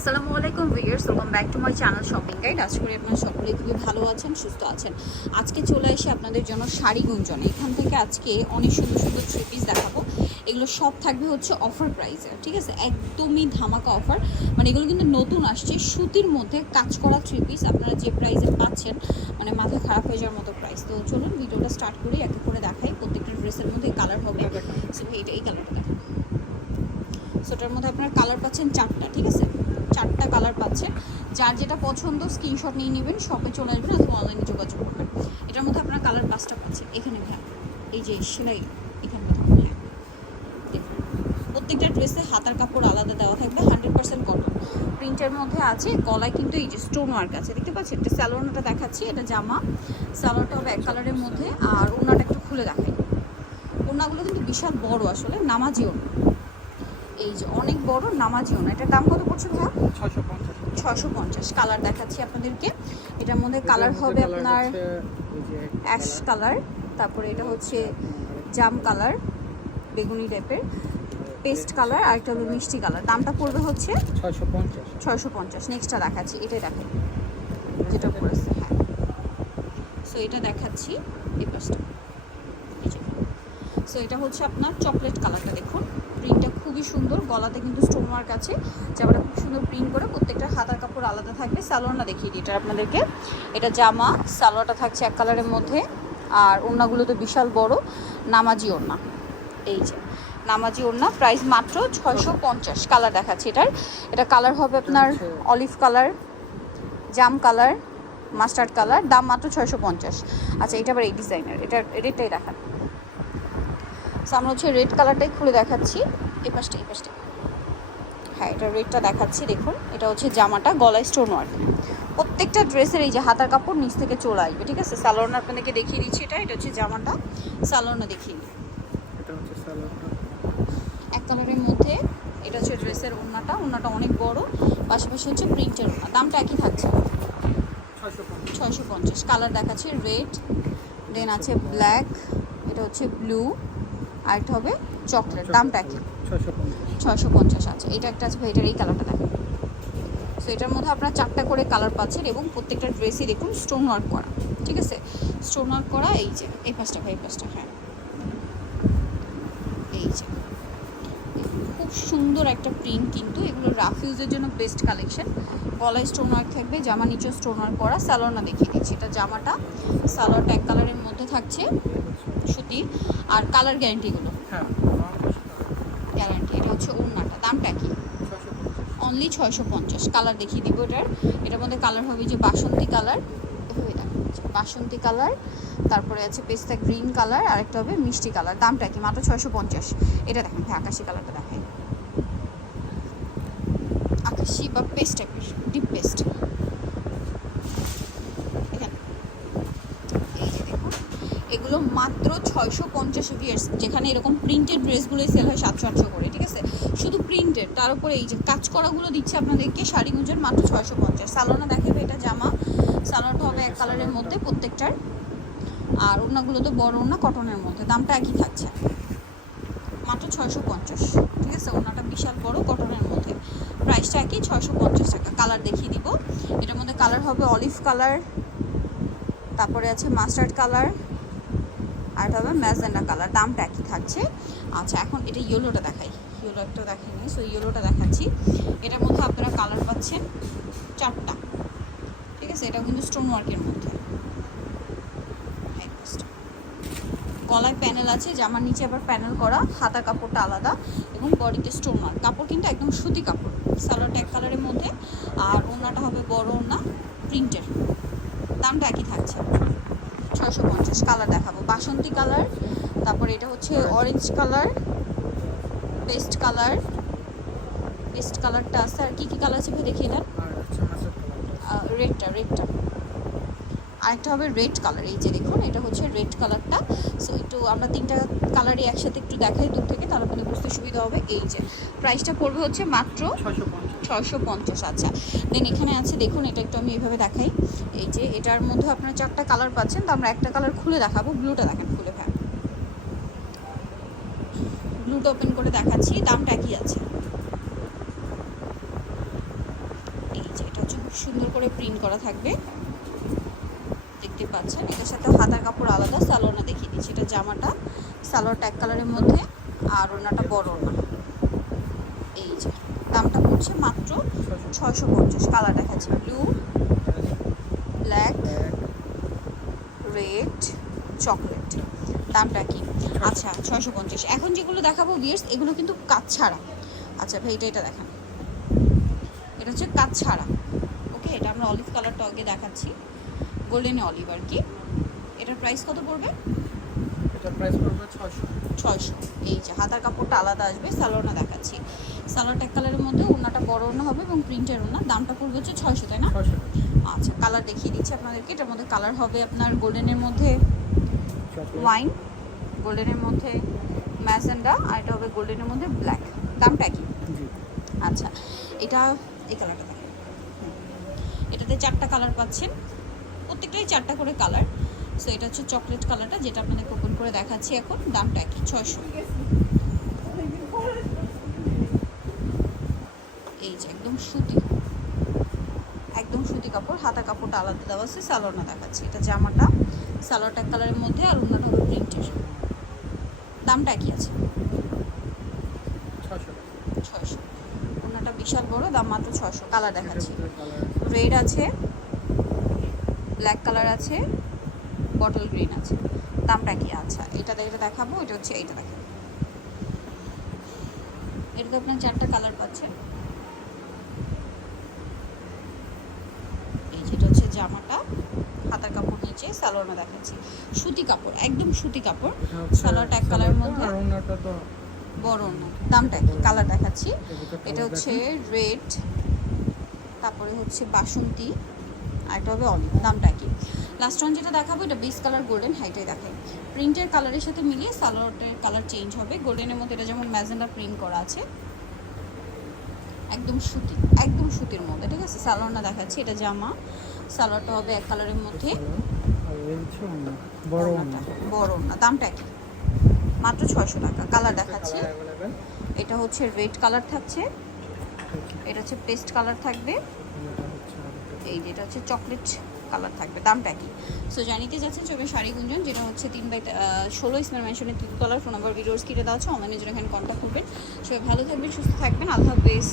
আসসালামু আলাইকুম viewers welcome back to my channel shopping guide. আজ করে আপনারা সকলে খুবই ভালো আছেন সুস্থ আছেন। আজকে চলে এসে আপনাদের জন্য শাড়ি গুঞ্জন। এখান থেকে আজকে অনেক সুন্দর সুন্দর থ্রি পিস দেখাবো। এগুলো সব থাকবে হচ্ছে অফার প্রাইসে ঠিক আছে? একদমই ধামাকা অফার মানে এগুলো কিন্তু নতুন আসছে সুতির মধ্যে কাজ করা থ্রি পিস আপনারা যে প্রাইসে পাচ্ছেন মানে মাথা খারাপ হয়ে যাওয়ার মতো প্রাইস তো চলুন ভিডিওটা স্টার্ট করি এক করে দেখাই। প্রত্যেকটা ড্রেসের মধ্যে কালার হবে। এই কালারটা দেখেন। সো এটার মধ্যে আপনার কালার পাচ্ছেন চারটা, ঠিক আছে? চারটা কালার পাচ্ছেন। যার যেটা পছন্দ স্ক্রিনশট নিয়ে নেবেন শপে চলে আসবেন অথবা অনলাইনে যোগাযোগ করবেন। এটার মধ্যে আপনার কালার পাঁচটা পাচ্ছেন। এখানে হ্যাঁ এই যে সেলাই, এখানে হ্যাঁ। প্রত্যেকটা ড্রেসে হাতার কাপড় আলাদা দেওয়া থাকবে হান্ড্রেড পার্সেন্ট কটন প্রিন্টের মধ্যে আছে, গলায় কিন্তু এই যে স্টোন ওয়ার্ক আছে, দেখতে পাচ্ছেন? এটা স্যালোনাটা দেখাচ্ছি, এটা জামা। স্যালোনটা হবে এক কালারের মধ্যে, আর ওনাটা একটু খুলে দেখাই। ওনাগুলো কিন্তু বিশাল বড় আসলে নামাজি ওনা এই যে অনেক বড় নামাজি না। এটার দাম কত পড়ছে ভাইয়া? পঞ্চাশ। ছশো পঞ্চাশ। কালার দেখাচ্ছি আপনাদেরকে। এটার মধ্যে কালার হবে আপনার অ্যাশ কালার তারপরে এটা হচ্ছে জাম কালার বেগুনি টাইপের পেস্ট কালার আর একটা হলো মিষ্টি কালার দামটা পড়বে হচ্ছে ছয়শো পঞ্চাশ। ছয়শো পঞ্চাশ। নেক্সটটা দেখাচ্ছি এটাই দেখাই যেটা পড়েছে হ্যাঁ। সো এটা দেখাচ্ছি এই পাশটা। সো এটা হচ্ছে আপনার চকলেট কালারটা দেখুন। সুন্দর গলাতে কিন্তু স্টোন ওয়ার্ক আছে। জামাটা খুব সুন্দর প্রিন্ট করে প্রত্যেকটা হাতার কাপড় আলাদা থাকবে। সালোয়ারটা দেখিয়ে দিই এটা আপনাদেরকে। এটা জামা সালোয়ারটা থাকছে এক কালারের মধ্যে। আর ওড়নাগুলো তো বিশাল বড় নামাজি ওড়না। এই যে নামাজি ওড়না প্রাইস মাত্র ছয়শো পঞ্চাশ কালার দেখাচ্ছে এটার। এটা কালার হবে আপনার অলিভ কালার জাম কালার মাস্টার্ড কালার দাম মাত্র ছয়শো পঞ্চাশ। আচ্ছা এটা আবার এই ডিজাইনের এটা রেটটাই দেখান। আমরা হচ্ছে রেড কালারটাই খুলে দেখাচ্ছি। এই পাশটা এই পাশটা। হ্যাঁ এটা রেডটা দেখাচ্ছি দেখুন। এটা হচ্ছে জামাটা গলায় স্টোন ওয়ার্ক প্রত্যেকটা ড্রেসের এই যে হাতার কাপড় নিচ থেকে চলে আসবে ঠিক আছে? সালোয়ার আপনাদেরকে দেখিয়ে দিচ্ছি এটা এটা হচ্ছে জামাটা। সালোয়ারটা দেখিয়ে দিই। এক কালারের মধ্যে এটা হচ্ছে ড্রেসের ওড়নাটা ওড়নাটা অনেক বড়। পাশাপাশি হচ্ছে প্রিন্টের ওড়না। দামটা একই থাকছে? ছয়শো পঞ্চাশ। কালার দেখাচ্ছে রেড দেন আছে ব্ল্যাক এটা হচ্ছে ব্লু আর একটা হবে চকলেট দামটা কি? ছয়শো পঞ্চাশ। আছে এটা একটা আছে এটার এই কালারটা দেখেন। সো এটার মধ্যে আপনারা চারটা করে কালার পাচ্ছেন এবং প্রত্যেকটা ড্রেসই দেখুন স্টোন ওয়ার্ক করা ঠিক আছে? স্টোন ওয়ার্ক করা এই যে এই পাঁচটা ভাই এই পাঁচটা হ্যাঁ। এই যে। খুব সুন্দর একটা প্রিন্ট কিন্তু এগুলো রাফ ইউজের জন্য বেস্ট কালেকশন গলায় স্টোন ওয়ার্ক থাকবে জামা নিচে স্টোন ওয়ার্ক করা সালোয়ারটা দেখিয়ে দিচ্ছি। এটা জামাটা সালোয়ারটা এক কালারের মধ্যে থাকছে। সুতির আর কালার গ্যারান্টিগুলো? হ্যাঁ। গ্যারান্টি এটা হচ্ছে ওড়নাটা। দামটা কি? অনলি ছয়শো পঞ্চাশ। কালার দেখিয়ে দিব এটার। এটার মধ্যে কালার হবে যে বাসন্তী কালার বাসন্তী কালার তারপরে আছে পেস্তা গ্রিন কালার আর একটা হবে মিষ্টি কালার দামটা কি? মাত্র ছয়শো পঞ্চাশ। এটা দেখেন ভাই আকাশি কালারটা দেখাই। আকাশি বা পেস্ট ডিপ পেস্ট এখানে এই যে দেখুন এগুলো মাত্র ছয়শো পঞ্চাশ ইয়ার্স যেখানে এরকম প্রিন্টেড ড্রেসগুলোই সেল হয় সাতশো আটশো করে, ঠিক আছে? শুধু প্রিন্টেড তার উপরে এই যে কাজ করাগুলো দিচ্ছে আপনাদেরকে, শাড়ি গুঞ্জন মাত্র ছয়শো পঞ্চাশ। সালোনা দেখাবে এটা জামা। সালোয়ারটা হবে এক কালারের মধ্যে প্রত্যেকটার। আর ওড়নাগুলো তো বড় ওড়না কটনের মধ্যে। দামটা একই থাকছে। মাত্র ছয়শো পঞ্চাশ, ঠিক আছে? ওড়নাটা বিশাল বড় কটনের মধ্যে। প্রাইসটা একই, ছয়শো পঞ্চাশ টাকা। কালার দেখিয়ে দিব। এটার মধ্যে কালার হবে অলিভ কালার তারপরে আছে মাস্টার্ড কালার আর এটা হবে ম্যাজেন্ডা কালার, দামটা একই থাকছে। আচ্ছা এখন এটা ইয়েলোটা দেখাই। ইয়েলো একটা দেখাইনি সো ইয়েলোটা দেখাচ্ছি। এটার মধ্যে আপনারা কালার পাচ্ছেন চারটা। ঠিক আছে এটা কিন্তু স্টোন ওয়ার্কের মধ্যে গলায় প্যানেল আছে, জামার নিচে আবার প্যানেল করা, হাতা কাপড়টা আলাদা এবং বডিতে স্টোন ওয়ার্ক কাপড় কিন্তু একদম সুতি কাপড় সালোয়ারটা এক কালারের মধ্যে। আর ওড়নাটা হবে বড় ওড়না প্রিন্টের দামটা একই থাকছে। ছয়শো পঞ্চাশ কালার দেখাবো। বাসন্তী কালার তারপরে এটা হচ্ছে orange colour paste colour paste কালারটা আছে। আর কি কি কালার আছে দেখিয়ে হচ্ছে রেডটা রেডটা আরেকটা হবে রেড কালার এই যে দেখুন এটা হচ্ছে রেড কালারটা সো একটু আমরা তিনটা কালারই একসাথে একটু দেখাই দূর থেকে তাহলে আপনাদের বুঝতে সুবিধা হবে। এই যে প্রাইসটা পড়বে হচ্ছে মাত্র পঞ্চাশ। ছয়শো পঞ্চাশ আচ্ছা। দেন এখানে আছে, দেখুন, এটা একটু আমি এইভাবে দেখাই। এই যে, এটার মধ্যে আপনারা চারটা কালার পাচ্ছেন, তো আমরা একটা কালার খুলে দেখাবো। ব্লুটা দেখেন খুলে, ভাই। ব্লুটা ওপেন করে দেখাচ্ছি, দামটা একই আছে। এই যে, এটা হচ্ছে সুন্দর করে প্রিন্ট করা থাকবে। দেখতে পাচ্ছেন, এটার সাথে হাতার কাপড় আলাদা সালোয়ারটা দেখিয়ে দিচ্ছি। এটা জামাটা সালোয়ারটা এক কালারের মধ্যে, আর ওনাটা বড় ওনা দামটা পড়ছে মাত্র ছয়শো পঞ্চাশ। কালার দেখাচ্ছি। ব্লু ব্ল্যাক রেড চকলেট দামটা কি? আচ্ছা ছয়শো পঞ্চাশ। এখন যেগুলো দেখাবো বিয়ার্স এগুলো কিন্তু কাজ ছাড়া। আচ্ছা ভাই, এটা এটা দেখান। এটা হচ্ছে কাজ ছাড়া। ওকে, এটা আমরা অলিভ কালারটা আগে দেখাচ্ছি। গোল্ডেন অলিভ আর কি। এটার প্রাইস কত পড়বে? এটা প্রাইস পড়বে এই যে হাতার কাপড়টা আলাদা আসবে সালোয়ারটা দেখাচ্ছি। সালোয়ারটা কালারের মধ্যে ওনাটা বড় ওনা হবে এবং প্রিন্টের ওনা দামটা পড়বে হচ্ছে ছয়শো তাই না? আচ্ছা কালার দেখিয়ে দিচ্ছি আপনাদেরকে। এটার মধ্যে কালার হবে আপনার গোল্ডেনের মধ্যে ওয়াইন গোল্ডেনের মধ্যে ম্যাজেন্ডা আর এটা হবে গোল্ডেনের মধ্যে ব্ল্যাক দামটা কি? আচ্ছা এটা এই কালারটা এটাতে চারটা কালার পাচ্ছেন। প্রত্যেকটাই চারটা করে কালার সো এটা হচ্ছে চকলেট কালারটা যেটা আপনাদের করে দেখাচ্ছি এখন দামটা কি? ছয়শো। এই যে একদম সুতি। একদম সুতি কাপড় হাতা কাপড়টা আলাদা দেওয়া আছে সালোয়ারটা দেখাচ্ছি। এটা জামাটা সালোয়ারটা কালারের মধ্যে আর অন্যটা হবে প্রিন্টের দামটা কি আছে? ছয়শো ছয়শো। ওনাটা বিশাল বড় দাম মাত্র ছয়শো। কালার দেখাচ্ছি। রেড আছে ব্ল্যাক কালার আছে বটল গ্রিন আছে। দামটা কি? আচ্ছা এটা এটা দেখাবো এটা হচ্ছে এইটা দেখাবো এটাতে আপনার চারটা কালার পাচ্ছেন। এই যেটা হচ্ছে জামাটা হাতার কাপড় নিচে সালোয়ারটা দেখাচ্ছি। সুতি কাপড় একদম সুতি কাপড়। সালোয়ারটা এক কালারের মধ্যে। বড় না দামটা কি? কালার দেখাচ্ছি। এটা হচ্ছে রেড তারপরে হচ্ছে বাসন্তী। আর এটা হবে অলিভ দামটা কি? লাস্ট ওয়ান যেটা দেখাবো এটা বেস কালার গোল্ডেন হাইটাই দেখায় প্রিন্টের কালারের সাথে মিলিয়ে সালোয়ারের কালার চেঞ্জ হবে। গোল্ডেনের মধ্যে এটা যেমন ম্যাজেন্ডা প্রিন্ট করা আছে একদম সুতি একদম সুতির মধ্যে ঠিক আছে? সালোয়ারটা দেখাচ্ছি এটা জামা। সালোয়ারটা হবে এক কালারের মধ্যে। বড় বড় না দামটা কি? মাত্র ছয়শো টাকা। কালার দেখাচ্ছি। এটা হচ্ছে রেড কালার থাকছে। এটা হচ্ছে পেস্ট কালার থাকবে। আরেকটা। এই যেটা হচ্ছে চকলেট কালার থাকবে, দামটা কি সো জানিতে যাচ্ছেন চোখে শাড়ি গুঞ্জন, যেটা হচ্ছে তিন বাই ষোলো ইসমার মেনশনের তিন কালার ফোন নাম্বার ভিডিওস কিনে দেওয়া আছে অনলাইনে জন্য এখানে কন্ট্যাক্ট করবেন। সবাই ভালো থাকবেন, সুস্থ থাকবেন, আল্লাহ হাফেজ।